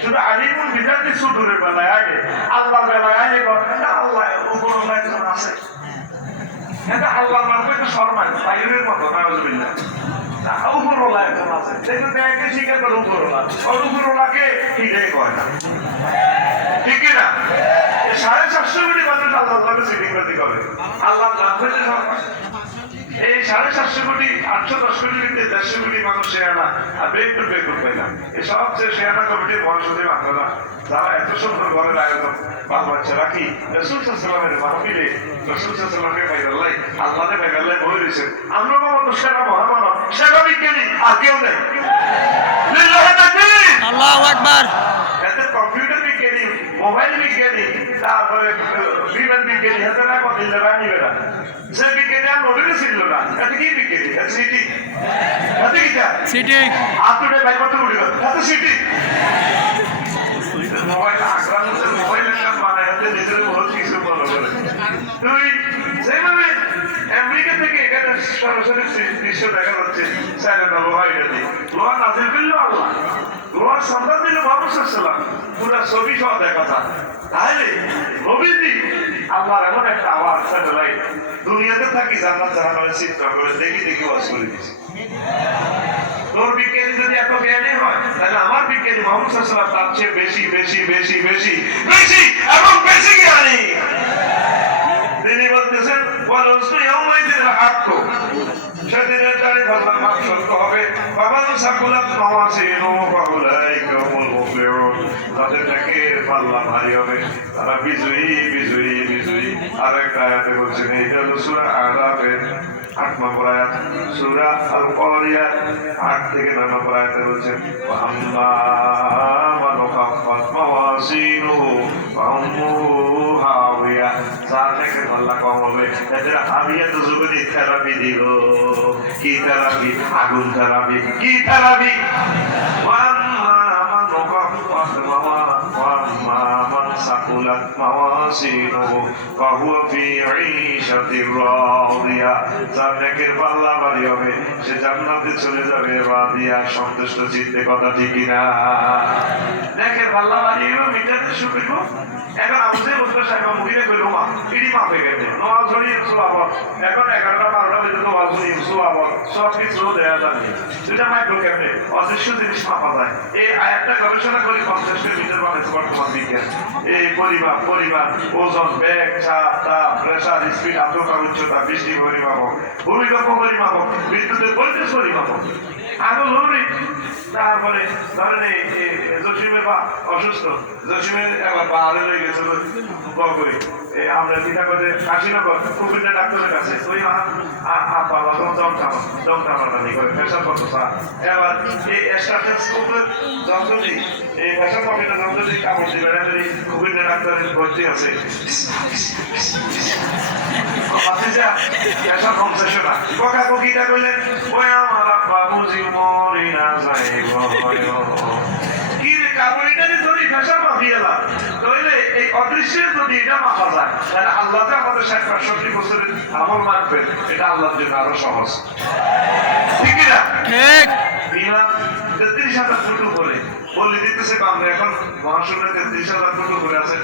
শুধু আলিমুল বিদাতি সুদূরের বেলায় আগে আল্লাহর বেলায় আগে আল্লাহ উপর একজন আছে, এটা আল্লাহর নাম একটু শর্মায় বাইরের মতো নাউজুবিল্লাহ। উপরওয়ালা একজন আছে, দেখুন একে স্বীকার করে উপরওয়ালা, ওর উপরওয়ালাকে ঠিকই কয় না, ঠিক কিনা? 750 কোটি মানুষ আল্লাহ তাআলা সিটিংবাজি করে, আল্লাহ নাম হইতে শর্মায়। এই 750 কোটি 810 কোটির ভিতরে 150 কোটি মানুষ শেয়ানা আর বেকুর পাইলাম। এই সবচেয়ে শেয়ানা কমিটির মহাসচিব আপনারা, যারা এত সুন্দর ঘরের আয়োজন, বাল বাচ্চারা কি রাসূল সাল্লাল্লাহু আলাইহি ওয়াসাল্লামের মাহফিলে রাসূল সাল্লাল্লাহু আলাইহি ওয়াসাল্লামকে পাইদাল্লাই আল্লাহরে পাইদাল্লাই বই রইছেন। আমরা মত সেরা মহামানব, সেরা বিজ্ঞানী আর কেউ নেই। লিল্লাহি তাকবীর, আল্লাহু আকবার। এতে কম্পিউটার বিজ্ঞানী, মোবাইল বিজ্ঞানী, তারপরে বিমান বিজ্ঞানী, হাতে না কদিলে রানি বেড়া যে বিজ্ঞানী আর নবীরে ছিল না, এটা কি বিজ্ঞানী? এটা সিটি, এটা কিটা সিটি আপনি ভাই কত উড়ি গেল, এটা সিটি মোবাইল আগ্রাম মোবাইলের নাম মানে হাতে নিজের বহুত কিছু বলো বলে। তুই যেভাবে আমেরিকা থেকে এখানে সরাসরি দৃশ্য দেখা যাচ্ছে, চাইনা লোহা এটাতে লোহা নাজিল করল আল্লাহ, লোহার সন্ধান দিল মুহাম্মদ সাল্লাল্লাহু আলাইহি ওয়াসাল্লাম, পুরা ছবি সহ দেখা যায়। তাহলে নবীজি আল্লাহর এমন একটা আওয়াজ স্যাটেলাইট দুনিয়াতে থাকি জান্নাত জাহান্নামের চিন্তা করে দেখি ওয়াজ করে দিচ্ছে। তোর বিজ্ঞানী যদি এত জ্ঞানী হয়, তাহলে আমার বিজ্ঞানী মুহাম্মদ সাল্লাল্লাহু আলাইহি ওয়াসাল্লাম তার চেয়ে বেশি এবং বেশি জ্ঞানী। তিনি বলতেছেন ওয়ালাস্তু ইয়াউমাইযিন হাক্ক, সেদিনের তারিখ আল্লাহর হক সত্য হবে। ফামান সাকুলাত মাওয়াজিনুহু ফাউলাইকা হুমুল মুফলিহুন, যাদের নাকি পাল্লা ভারী হবে তারা বিজয়ী। আর একটা আয়াতে বলছেন, এটা হলো সূরা আরাফের 8 নম্বর আয়াত, সূরা আল কারিয়া 8 থেকে 9 নম্বর আয়াতে বলছেন, ওয়া আম্মা মান খাফফাত মাওয়াজিনুহু ফাউম্মুহু হাওিয়া, যার নাকি পাল্লা কম হবে এদের হাবিয়া তো জগতি থেরাপি দিল। কি থেরাপি? আগুন থেরাপি। কি থেরাপি? সাকুলাত মাওয়াজিনুহু ফাহুয়া ফি ঈশাতির রাদিয়া, যার নেকের পাল্লা ভারী হবে সে জান্নাতে চলে যাবে রাদিয়া, সন্তুষ্ট চিত্তে। কথা ঠিক কিনা? নেকের পাল্লা ভারী হবে মিটাতে সুখের। এখন আমাদের উত্তর সাহেব মুহিরে কইল মা ইডি মাপে গেছে নওয়াজ ধরি সুবাবত, এখন 11টা 12টা বেজে নওয়াজ ধরি সুবাবত সব কিছু দেয়া যাবে। এটা মাইক্রো ক্যাপে অদৃশ্য জিনিস মাপা যায়। এই আয়াতটা গবেষণা করি 50 মিটার বানাইছে বর্তমান বিজ্ঞান। এই পরিমাপ ওজন, বেগ, চাপ, তাপ, প্রেসার, স্পিড, আদ্রতা, উচ্চতা, বৃষ্টি পরিমাপক, ভূমিকম্প পরিমাপক, বিদ্যুতের ভোল্টেজ পরিমাপক, আরো জরুরি। তারপরে ধরেন জসিমের বা অসুস্থ, জসিমের একবার পাহাড়ে রয়ে গেছে আমরা চিন্তা করে কাশীনগর কুমিল্লা ডাক্তারের কাছে, ওই দম টানাটানি করে প্রেশার কত স্যার। এবার এই স্টাথোস্কোপের যন্ত্র দিয়ে এই প্রেশার কমিটার যন্ত্র দিয়ে কাপড় দিবে, কুমিল্লা ডাক্তারের ভর্তি আছে প্রেশার কমছে না। ককিটা কইলেন ওই আমার বাবুজি মরি না যাইব কি রে কাপড়িটা যদি প্রেশার মাপি এলাম, তাহলে এই অদৃশ্যের যদি এটা মাপা যায় তাহলে আল্লাহ যে আমাদের 60-65 বছরের আমল মাপবেন, এটা আল্লাহর জন্য আরো সহজ। ঠিক না? ঠিক। বিমান 33,000 ফুট উপরে বলে দিতেছে আমরা এখন মহাশূন্যে 33,000 ফুট উপরে আছে,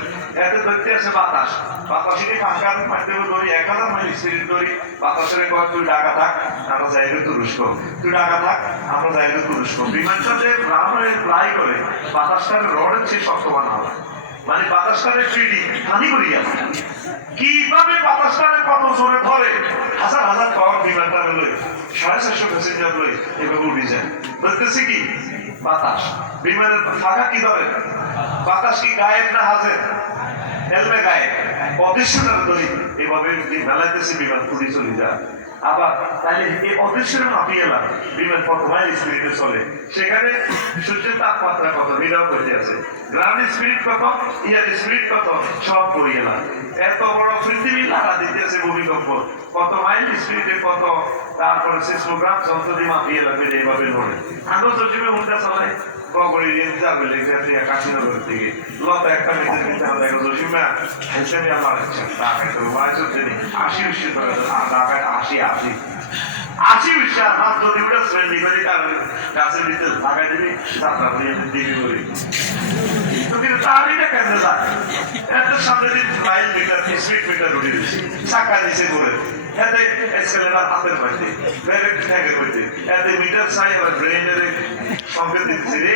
এতে ধরতে আছে বাতাস। বাতাসে ফাঁকা মারতে ধরি 1000 মাইল স্পিড ধরি বাতাসের কয় তুই ঢাকা থাক আমরা যাইবে তুরস্ক, তুই ঢাকা থাক আমরা যাইবে তুরস্ক। বিমানটা যে রানওয়ে ফ্লাই করে বাতাসটার রডের চেয়ে শক্তমান হবে, মানে বাতাসটারে ফ্রিডি হানি করিয়া কিভাবে বাতাসটারে কত জোরে ধরে হাজার পাওয়ার বিমানটা লই 450 প্যাসেঞ্জার লই এভাবে উড়ে যায়। বলতেছে কি বাতাস, বিমানের ফাঁকা কি ধরে? বাতাস কি গায়েব না হাজির? এলমে গায়েব। অদৃশ্যটার ধরি এভাবে বেলাইতেছে বিমান উড়ে চলে যায়। আবার তাহলে এই অদৃশ্যের মাপিয়ে এলাম বিমান কত মাইল স্পিডে চলে, সেখানে সূর্যের তাপমাত্রা কত মিলাও করতে আছে, গ্রাউন্ড স্পিড কত, ইয়ার স্পিড কত, সব পড়ে গেলাম। এত বড় পৃথিবী লাড়া দিতেছে ভূমিকম্প কত মাইল স্পিডে কত, তারপরে সেসমোগ্রাফ যন্ত্র দিয়ে মাপিয়ে এলাম এইভাবে ধরে। আরো জসিমে হুন্ডা চালায় কবরে যাবে কাশীনগর থেকে লতা একটা মেয়েদের কিন্তু আমরা জসিমা হিসেবে আমার টাকা তো আশি টাকায় 80 বিশ্বাস হাত যদি শ্রেণী করে গাছের ভিতরে লাগাই দিবি যাত্রা করে দিবি করে তারিটা কেন যায় এত সামনে দিন মাইল মিটার স্পিড মিটার উঠে দিচ্ছে চাকা নিচে করে এতে এসকেলেটার হাতের মধ্যে ব্রেক ট্যাগের মধ্যে এতে মিটার চাই আবার ব্রেনের সংকেত দিচ্ছে রে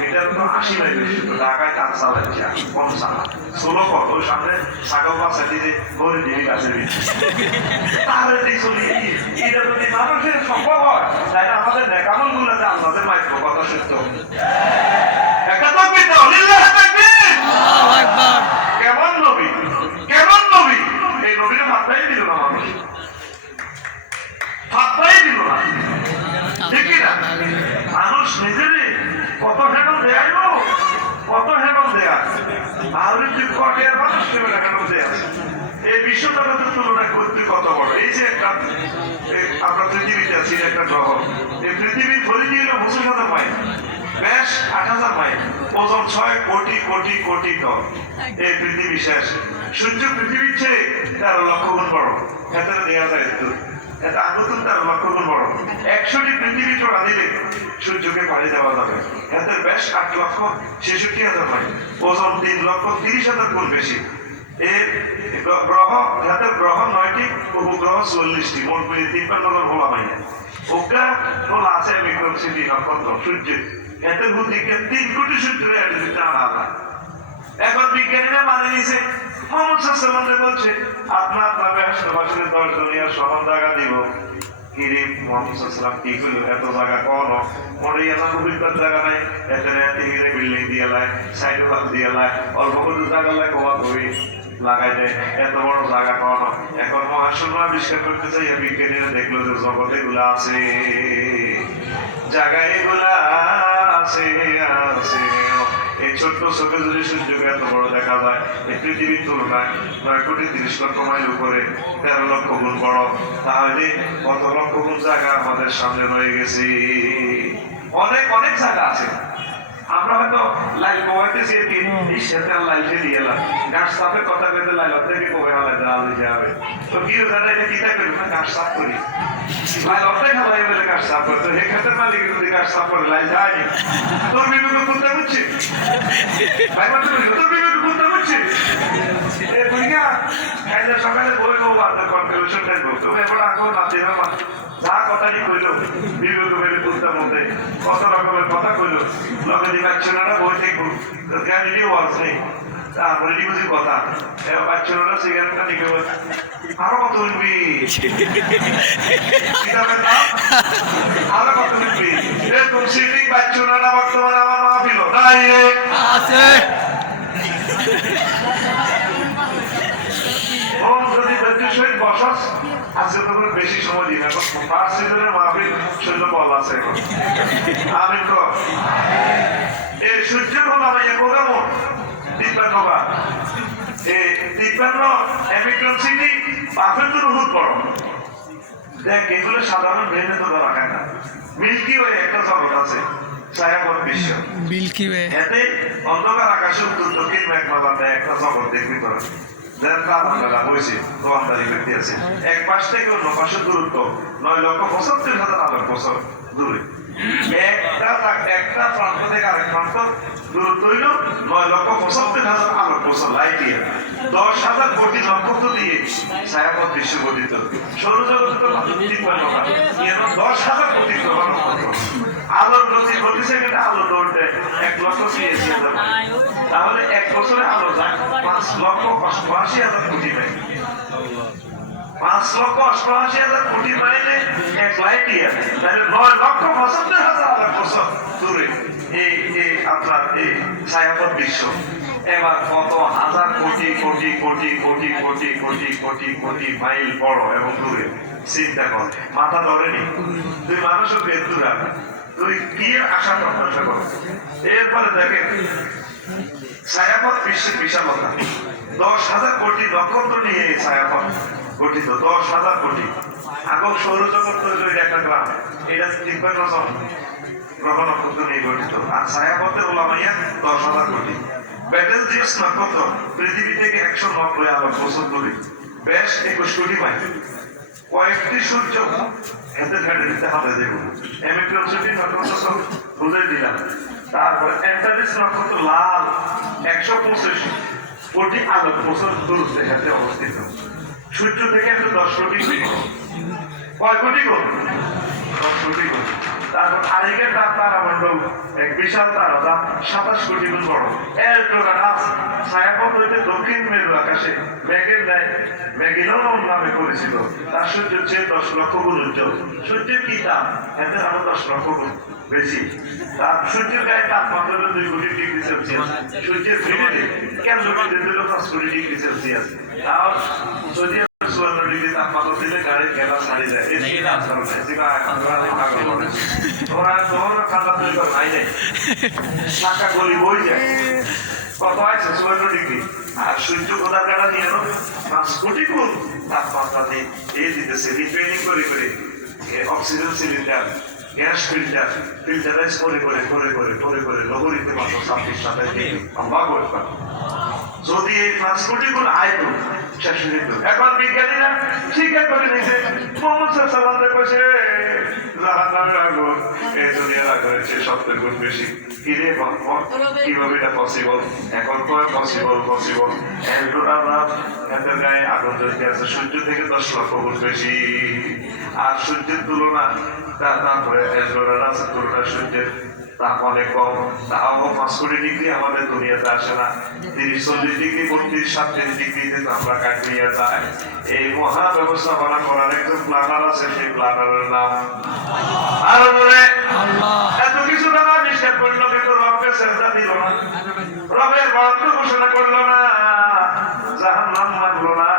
মিটার তো 80 মাইল ঢাকায় কাজ চালাচ্ছে কম চালা ষোলো কত ওই সামনে ছাগল বাচ্চা দিয়ে গড়ে দিয়ে গাছে তাহলে দিয়ে চলি এটা যদি মানুষের সম্ভব হয় তাহলে আমাদের নেকামল গুলোতে আমাদের মাইক্র কথা সত্য একটা তকবীর দাও লিল্লাহ তাকবীর কেমন নবী কেমন নবী এই নবীর মাত্রাই দিল না মানুষ মাত্রাই দিল না ঠিক না মানুষ নিজেরই কত হ্যান্ডল দেয় কত হ্যান্ডল দেয়া আর যদি কটের মানুষ কেউ হ্যান্ডল দেয়া এই বিশ্ব জগতের তুলনায় করতে কত বড় এই যে একটা আমরা পৃথিবীতে আছি একটা গ্রহ এই পৃথিবীর পরিধি হলো 25,000 মাইল ব্যাস 8,000 মাইল ওজন 6 কোটি কোটি কোটি টন এই পৃথিবী শেষ সূর্য পৃথিবীর চেয়ে 13 লক্ষ গুণ বড় ভেতরে দেওয়া যায় একটু এটা আগুন 13 লক্ষ গুণ বড় 100টি পৃথিবী জোড়া দিলে সূর্যকে পাড়ি দেওয়া যাবে এদের ব্যাস 8,66,000 মাইল ওজন 3,30,000 গুণ বেশি এর গ্রহ যাদের গ্রহ 9টি উপগ্রহ 44টি মোট 53 ভোলা মাইনে ওকা ভোলা আছে মিক্রোসিটি নক্ষত্র সূর্য এদের বুদ্ধিকে 3 কোটি সূর্যের একটা আলাদা এখন বিজ্ঞানীরা মানে নিছে মোহাম্মদ সাল্লাল্লাহু আলাইহি বলছে আপনার নামে আশেপাশে 10 দুনিয়ার সমান জায়গা দিব কিরে মোহাম্মদ সাল্লাল্লাহু কি কইলো এত জায়গা কোন মরে এমন অভিজ্ঞতার জায়গা নাই এতে হিরে বিল্ডিং দিয়ে লাই সাইড ওয়াল দিয়ে লাই অল্প কিছু জায়গা লাগে ওয়া কই লাগাই দেয় এত বড় জায়গা কোন এখন মহাশূন্য আবিষ্কার করতে চাই বিজ্ঞানীরা দেখলো যে জগতে গুলা আছে জায়গায় গুলা আছে আছে এই ছোট্ট চোখে যদি সূর্যকে এত বড় দেখা যায় এই পৃথিবীর তুলনায় 9,30 লক্ষ মাইল উপরে 13 লক্ষ গুণ বড় তাহলে কত লক্ষ গুণ জায়গা আমাদের সামনে রয়ে গেছে অনেক অনেক জায়গা আছে আমরা হয়তো লাইল কোয়াইতেছি কি এই সাথে লাইলকে দিয়ে এলাম গাছ সাফের কথা কইতে লাইল থেকে কবে হালাইতে আলাদা যাবে তো কি জানা এটা কিটা করি না গাছ সাফ করি লাইল অর্ধেক হালাই বলে গাছ সাফ করতে হে খাতের মালিক যদি গাছ সাফ করে লাইল যায়নি তোর বিবেক কোনটা বুঝছি ভাই বলতে তোর বিবেক কোনটা বুঝছি এ বুঝিয়া কাইলে সকালে বলে গো আর কনক্লুশন টাইপ করতে এবার আগো না দেবে মা যা কথাটি কইলো বিবেক ভেবে বুঝতার মধ্যে কত রকমের কথা কইলো লগে বাচ্চারা বই দেখবো জ্ঞানীয় ওয়াজ নেই তারপরে বুঝি কথা বাচ্চারা সিগারেটটা নিবে আরো কত উঠবি আরো কত উঠবি তুমি সিটিং বাচ্চারা বর্তমানে আমার মাহফিল নাই আছে যদি সহিত বসস আজকে তো বেশি সময় দিন এখন 5 সিজনের মাহফিল শৈল বল আছে আমি তো এই সূর্যের হলো আমি কেমন 53 বার এই 53 এমিক্রন সিটি পাফের তো বহুত বড় দেখ এগুলো সাধারণ ব্রেনে তো ধরা খায় না মিল্কি ওয়ে একটা জগৎ আছে ছায়াপথ বিশ্ব মিল্কি ওয়ে এতে অন্ধকার আকাশে উত্তর দক্ষিণ মেঘমালাতে একটা জগৎ দেখবি তোরা এক পাশ থেকে অন্য পাশের দূরত্ব 9,75,000 আলোক বছর দূরে একটা প্রান্ত থেকে আরেক প্রান্ত দূরত্ব হইল 9,75,000 আলোক বছর লাইট ইয়ার 10,000 কোটি নক্ষত্র দিয়ে ছায়াপথ বিশ্ব গঠিত সৌরজগৎ 10,000 কোটি গ্রহ নক্ষত্র আলোর গতি প্রতি সেকেন্ডে আলো দৌড়তে 1,86,000 তাহলে এক বছরে আলো যায় 5,88,000 কোটি মাইল 5,88,000 কোটি মাইলে 1 লাইট ইয়ার তাহলে 9,75,000 আলোক বছর দূরে এই আপনার এই ছায়াপথ বিশ্ব এবার কত হাজার কোটি কোটি কোটি কোটি কোটি কোটি কোটি কোটি মাইল বড় এবং দূরে চিন্তা কর মাথা ধরেনি তুই মানুষও বেদুরা তুই কি আশা প্রত্যাশা কর এরপরে দেখেন ছায়াপথ বিশ্বের বিশালতা 10,000 কোটি নক্ষত্র নিয়ে এই ছায়াপথ গঠিত 10,000 কোটি আগম সৌরজগৎ তৈরি একটা গ্রাম এটা 53 জন গ্রহ নক্ষত্র নিয়ে গঠিত আর ছায়াপথের ওলামাইয়া 10,000 কোটি ব্যাটেল জিউস নক্ষত্র পৃথিবী থেকে 190 আলোক বছর দূরে বেশ 21 কোটি মাইল কয়েকটি সূর্য হাতে ঘাটে দিতে হবে দেখুন এমিক্রন সিটি নক্ষত্র বুঝে দিলাম তারপরে অ্যান্টারিস নক্ষত্র লাল 125 কোটি আলোক বছর দূরত্বে হাতে অবস্থিত। সূর্য থেকে 10 কোটি কয় কোটি গুণ? 10 কোটি গুণ। তারপর আরেকের তাপ তারামণ্ডল এক বিশাল তারা যা 27 কোটি গুণ বড়। এলটোরাস ছায়াপথ হইতে দক্ষিণ মেরু আকাশে মেঘের ন্যায় ম্যাগিনোন নামে পরিচিত। তার সূর্যের চেয়ে 10 লক্ষ গুণ উজ্জ্বল। সূর্যের কি তাপ? এতে আরো 10 লক্ষ গুণ বেশি। তার সূর্যের গায়ে তাপমাত্রা হলো 2 কোটি ডিগ্রি সেলসিয়াস। সূর্যের ভিতরে কেন্দ্রবিন্দু হলো 5 কোটি ডিগ্রি সেলসিয়াস। তাও যদি 54 ডিগ্রি তাপমাত্রা দিলে গাড়ির গেলা ছাড়ি যায়। এই ওরা তোর ঠান্ডা তৈরি করে নাই নাই টাকা গলি বই যায়। কত আছে 54 ডিগ্রি। আর সূর্য কোথার কাটা নিয়ে এলো 5 কোটি গুণ তাপমাত্রা দিয়ে দিতেছে রিট্রেনিং করে করে অক্সিজেন সিলিন্ডার গ্যাস ফিল্টারাইজ করে নগরীতে মাত্র 26-27 ডিগ্রি। যদি এই 5 কোটি গুণ আয়তন শেষ হয়ে যেত। এখন বিজ্ঞানীরা স্বীকার করে নিয়েছে মোহাম্মদ সাল্লাল্লাহু আলাইহি ওয়াসাল্লাম জাহান্নামের আগুন এই দুনিয়ার আগুনের চেয়ে 70 গুণ বেশি। কিভাবে এটা পসিবল? এখন তো পসিবল। এত গায়ে আগুন জ্বলতে আছে সূর্য থেকে 10 লক্ষ গুণ বেশি। আর সূর্যের তুলনা তারপরে সূর্যের তাপ অনেক কম। তাও 5 কোটি ডিগ্রি আমাদের দুনিয়াতে আসে না। 30-40 ডিগ্রি 32-37 ডিগ্রিতে আমরা কাটিয়ে যাই। এই মহা ব্যবস্থাপনা করার একজন প্ল্যানার আছে, সেই প্ল্যানারের নাম আরো বলে এত কিছু তারা আবিষ্কার করলো, কিন্তু রবকে সেজদা দিল না, রবের বাধ্য ঘোষণা করলো না, জাহান্নাম মানলো না।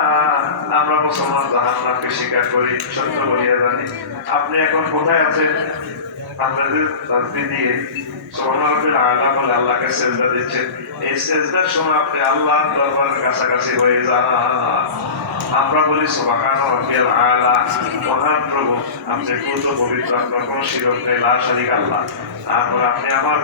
আমরা মুসলমান জাহান্নামকে স্বীকার করি, সত্য বলিয়া জানি। আপনি এখন কোথায় আছেন? আপনাদের শান্তি দিয়ে সুবহানাল্লাহিল আলা বলে আল্লাহকে সেজদা দিচ্ছেন। এই সেজদার সময় আপনি আল্লাহর দরবারের কাছাকাছি হয়ে যান। আমরা বলি সুবহানাল্লাহিল আলা, মহান প্রভু আপনি পূর্ণ পবিত্র, আপনার কোনো শিরক নেই, লা শারীকা আল্লাহ। তারপর আপনি আমার